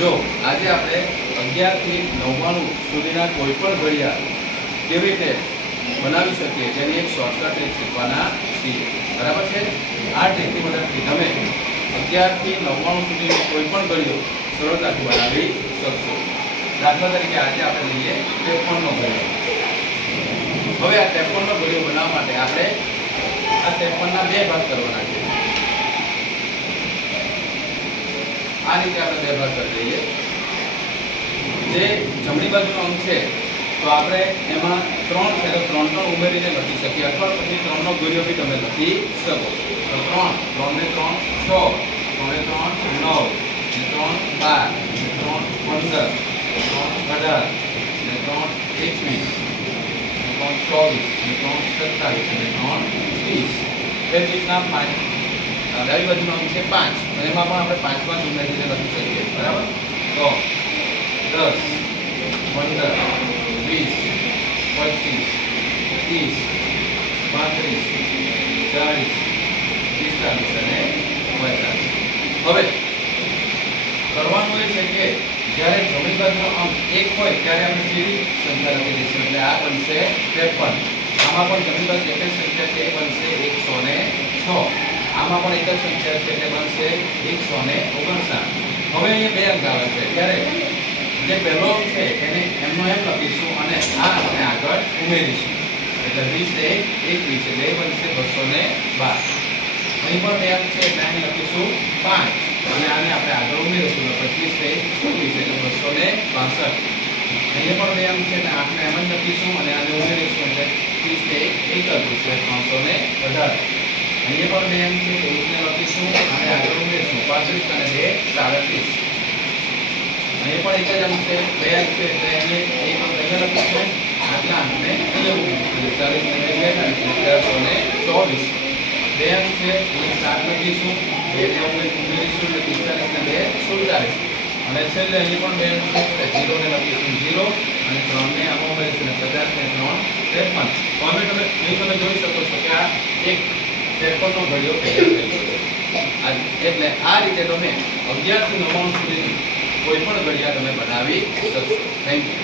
જો આજે આપણે 11 થી 99 સુધીના કોઈ પણ ઘડિયાળ કેવી રીતે બનાવી શકીએ તેની એક શોર્ટકટ ટ્રીક શીખવાના છીએ. બરાબર છે? આ ટ્રીકની મદદથી તમે 11 થી 99 સુધીની કોઈ પણ ઘડીઓ સરળતાથી બનાવી શકશો. દાખલા તરીકે આજે આપણે લઈએ 53નો ઘડિયો. હવે આ 53નો ઘડિયો બનાવવા માટે આપણે આ 53ના બે ભાગ કરવાના છે. આ રીતે આપણે બે ભાગ કરી દઈએ. જે જમણી બાજુનો અંક છે તો આપણે એમાં 3 છે તો 3 પણ ઉમેરીને લખી શકીએ, અથવા પછી 3નો ઘડિયો બી તમે લખી શકો. તો 3 ને 3 6, 3 ને 3 9, ને 3 12, ને 3 15, ને 3 18, ને 3 21, ને 3 24, ને 3 27, ને 3 30. એ રીતના 5 ડાબી બાજુનો અંક છે 5, તો એમાં પણ આપણે 5 5 ઉમેરીને લખી શકીએ. બરાબર? તો 10, 15, 20, 25, 30, 35, 40, 45 અને 50. હવે કરવાનું એ છે કે જ્યારે જમણી બાજુનો અંક 1 હોય ત્યારે આપણે સીધી સંખ્યા લખી દઈશું, એટલે આ બનશે 53. આમાં પણ જમણી બાજુ એક જ સંખ્યા છે, એ બનશે 106. આમાં પણ એક જ સંખ્યા છે, એટલે બનશે 159. હવે અહીંયા બે અંક આવે છે ત્યારે જે પહેલો અંક છે એને એમનો એમ લખીશું અને આ આપણે આગળ ઉમેરીશું, એટલે 20 ને 21, એટલે એ બનશે 212. અહીં પણ બે અંક છે એટલે અહીં લખીશું 5 અને આને આપણે આગળ ઉમેરીશું, 25 ને 26, એટલે 262. અહીંયા પણ બે અંક છે એટલે 8 ને એમ જ લખીશું અને આને ઉમેરીશું, એટલે 30 ને 31, એટલે 318. અહીંયા પણ બે અંક છે તો 1 ને લખીશું અને આગળ ઉમેરીશું, 35 અને 2 37. અહીં પણ એક જ અંક છે, બે અંક છે એટલે અહીંયા એક અંક અહીંયા લખીશું, આટલા અંકને અહીંયા ઉમેરીશું, 40 ને 424. બે અંક છે એટલે 7 લખીશું, 2 ને ઉમેરીશું એટલે 45 ને 2 47. અને છેલ્લે અહીં પણ બે અંક છે, 0 ને લખીશું 0 અને 3 ને આમાં ઉમેરીશું, 50 ને 3 53. તો હવે તમે અહીં તમે જોઈ શકો છો કે આ એક 53નો ઘડિયો તૈયાર થઈ ગયો. એટલે આ રીતે તમે 11 થી 99 સુધીની કોઈ પણ ઘડિયાળ તમે બનાવી શકશો. Thank you.